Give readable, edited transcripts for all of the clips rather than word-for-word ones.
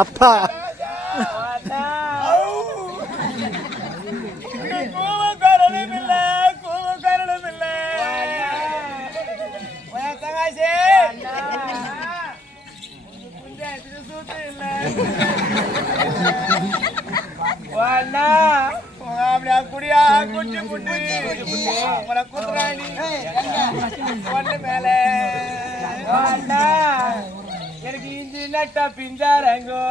அப்பா குடியா குட்டி குட்டி உங்களை குத்துறாணி பொண்ணு மேல எனக்கு இஞ்சி நட்டா பிஞ்சாரங்கோ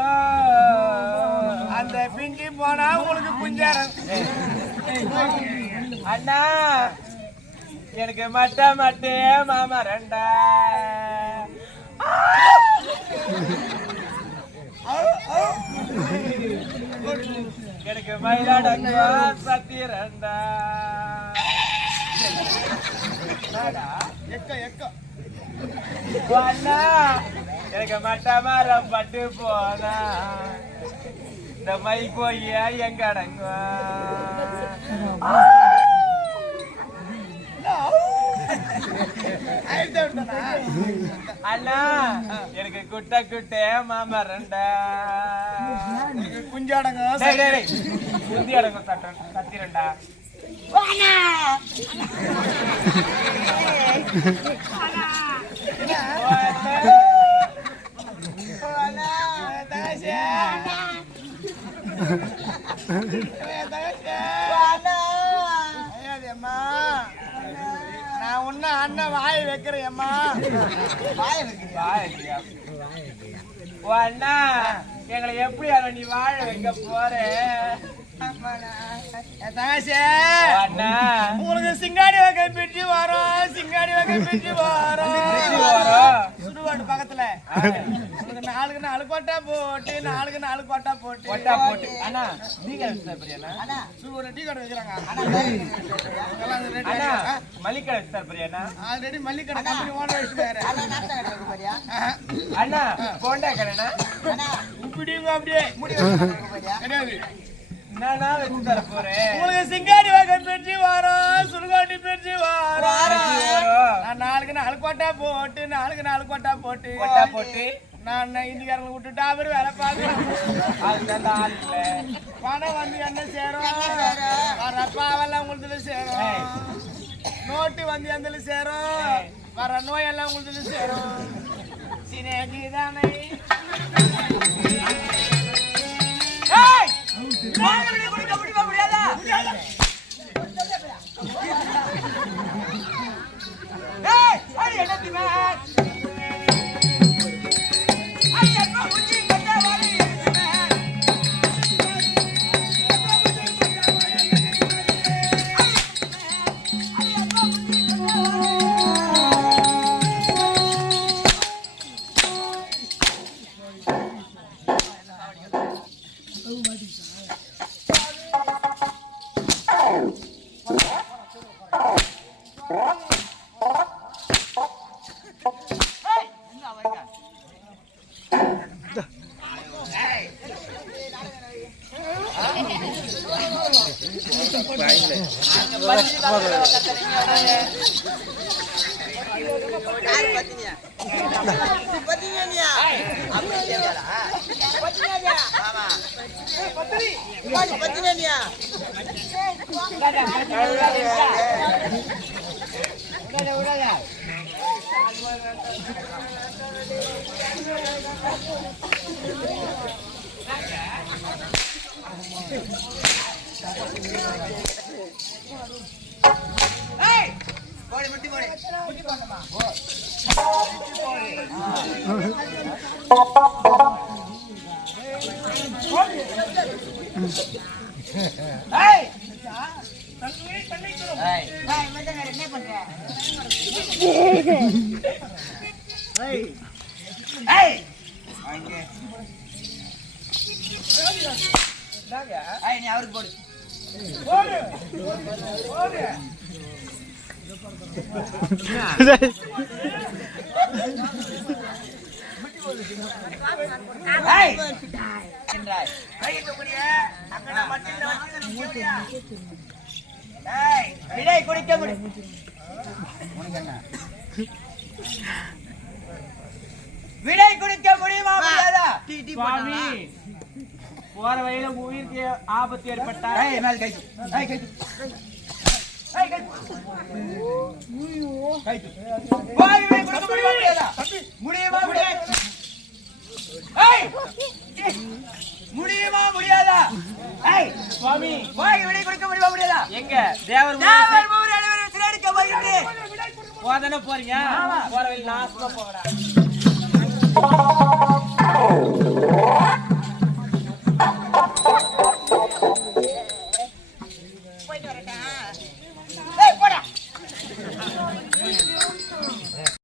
அந்த பிஞ்சி போனா உங்களுக்கு குஞ்சாரங்க அண்ணா எனக்கு மட்டை மட்டே மாமா ரெண்டா எனக்கு மயிலாடங்க சத்தி ரெண்டா அண்ணா எனக்கு மட்டை மரம் பட்டு போனா இந்த மை போய் எங்க அடங்க அண்ணா எனக்கு குட்ட குட்டே மாமா ரெண்டா குஞ்சு அடங்க குந்தி அடங்க சத்தி ரெண்டா நான் உன்ன அண்ணன் வாய வைக்கிறேன் அம்மா வாய வைக்கிறியா அண்ணா எங்களை எப்படி அதை நீ வாழ வைக்க போற உங்களுக்கு சிங்காடி வகை பிடிச்சி வரும் சிங்காடி வகை பிடிச்சி வரும் சுடுகாடு பக்கத்துல நாளுக்கு 4 கோட்டா போட்டு நாளுக்கு 4 கோட்டா போட்டு அண்ணா டீ கடை ஒரு டீ கடை வைக்கிறாங்க மல்லிகடை வச்சிருப்பா ஆல்ரெடி மல்லிகடை கம்பெனி ஓனர் வச்சுட்டாரு அண்ணா போண்டா கடைண்ணா இப்படிங்க அப்படியே கிடையாது உங்களுக்கு சிங்காடி வகை பிரிச்சு வரும் சுடுகாட்டி பிரிச்சு வரும் நாளுக்கு 4 கோட்டா போட்டு நாளுக்கு 4 கோட்டா போட்டு நான் இந்திக்காரங்களை விட்டுட்டு அவரு வேலை பார்க்கிறேன் பணம் வந்து என்ன சேரும் வர பாவெல்லாம் உங்களுக்கு சேரும் நோட்டு வந்து எந்த சேரும் வர நோயெல்லாம் உங்களுக்கு சேரும் சினேகிதானே விடை கொடுக்க முடியுமா முடியாதா? சுவாமி போற வழியில உயிருக்கு ஆபத்து ஏற்பட்டா முடியுமா முடியுமா முடியாதா? சுவாமி விடை கொடுக்க முடியுமா முடியாதா? எங்க தேவர் சிறையடிக்க போகிறேன். போதானே போறீங்க போற வழி நாசமா போகடா